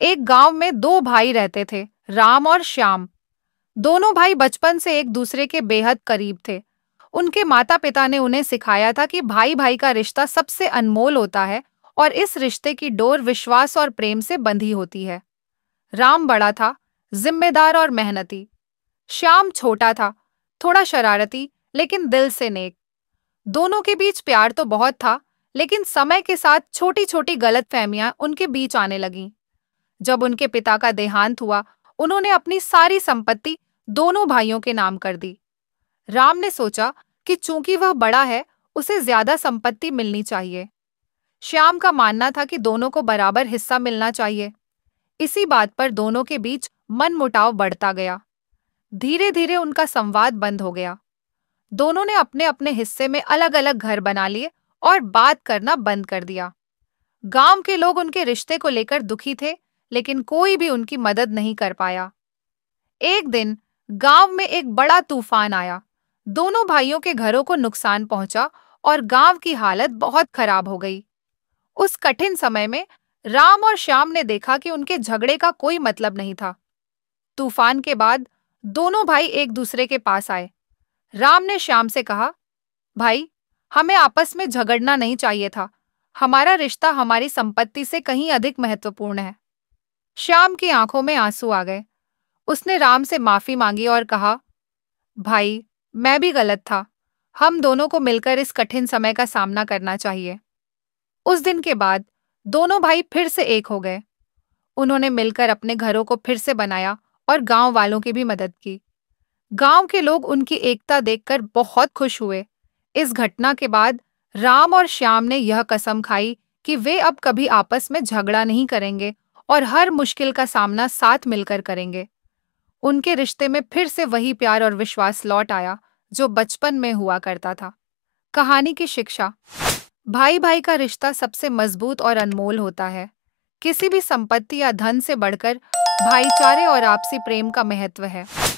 एक गांव में दो भाई रहते थे, राम और श्याम। दोनों भाई बचपन से एक दूसरे के बेहद करीब थे। उनके माता पिता ने उन्हें सिखाया था कि भाई भाई का रिश्ता सबसे अनमोल होता है और इस रिश्ते की डोर विश्वास और प्रेम से बंधी होती है। राम बड़ा था, जिम्मेदार और मेहनती। श्याम छोटा था, थोड़ा शरारती, लेकिन दिल से नेक। दोनों के बीच प्यार तो बहुत था, लेकिन समय के साथ छोटी छोटी गलतफहमियां उनके बीच आने लगीं। जब उनके पिता का देहांत हुआ, उन्होंने अपनी सारी संपत्ति दोनों भाइयों के नाम कर दी। राम ने सोचा कि चूंकि वह बड़ा है, उसे ज्यादा संपत्ति मिलनी चाहिए। श्याम का मानना था कि दोनों को बराबर हिस्सा मिलना चाहिए। इसी बात पर दोनों के बीच मनमुटाव बढ़ता गया। धीरे धीरे उनका संवाद बंद हो गया। दोनों ने अपने अपने हिस्से में अलग अलग घर बना लिए और बात करना बंद कर दिया। गांव के लोग उनके रिश्ते को लेकर दुखी थे, लेकिन कोई भी उनकी मदद नहीं कर पाया। एक दिन गांव में एक बड़ा तूफान आया। दोनों भाइयों के घरों को नुकसान पहुंचा और गांव की हालत बहुत खराब हो गई। उस कठिन समय में राम और श्याम ने देखा कि उनके झगड़े का कोई मतलब नहीं था। तूफान के बाद दोनों भाई एक दूसरे के पास आए। राम ने श्याम से कहा, भाई, हमें आपस में झगड़ना नहीं चाहिए था। हमारा रिश्ता हमारी संपत्ति से कहीं अधिक महत्वपूर्ण है। श्याम की आंखों में आंसू आ गए। उसने राम से माफी मांगी और कहा, भाई, मैं भी गलत था। हम दोनों को मिलकर इस कठिन समय का सामना करना चाहिए। उस दिन के बाद दोनों भाई फिर से एक हो गए। उन्होंने मिलकर अपने घरों को फिर से बनाया और गांव वालों की भी मदद की। गांव के लोग उनकी एकता देखकर बहुत खुश हुए। इस घटना के बाद राम और श्याम ने यह कसम खाई कि वे अब कभी आपस में झगड़ा नहीं करेंगे और हर मुश्किल का सामना साथ मिलकर करेंगे। उनके रिश्ते में फिर से वही प्यार और विश्वास लौट आया जो बचपन में हुआ करता था। कहानी की शिक्षा: भाई भाई का रिश्ता सबसे मजबूत और अनमोल होता है। किसी भी संपत्ति या धन से बढ़कर भाईचारे और आपसी प्रेम का महत्व है।